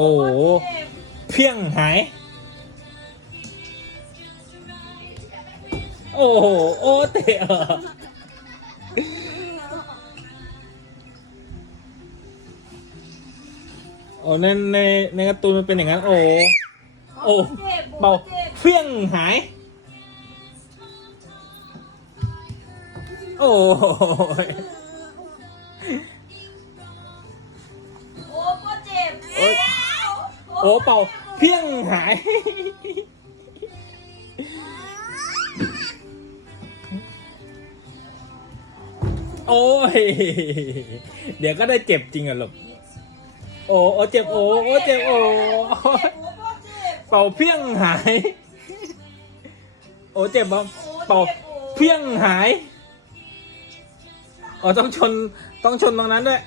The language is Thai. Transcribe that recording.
โอ้โหเพี้ยงหาย โอ้โห โอ้เตะเหรอโอ้ในในในการ์ตูนมันเป็นอย่างนั้น โอ้โอ้เบาเจ็บเพี้ยงหาย โอ้ โอ้เป่าเพี้ยงหาย โอ้ย เดี๋ยวก็ได้เจ็บจริงอะลูกโอ้โอ้เจ็บโอ้โอ้เจ็บโอ้เป่าเพี้ยงหาย โอ้เจ็บบ้าโอ้เป่าเจ็บโอ้เพี้ยงหายอ๋อต้องชนต้องชนตรงนั้นด้วย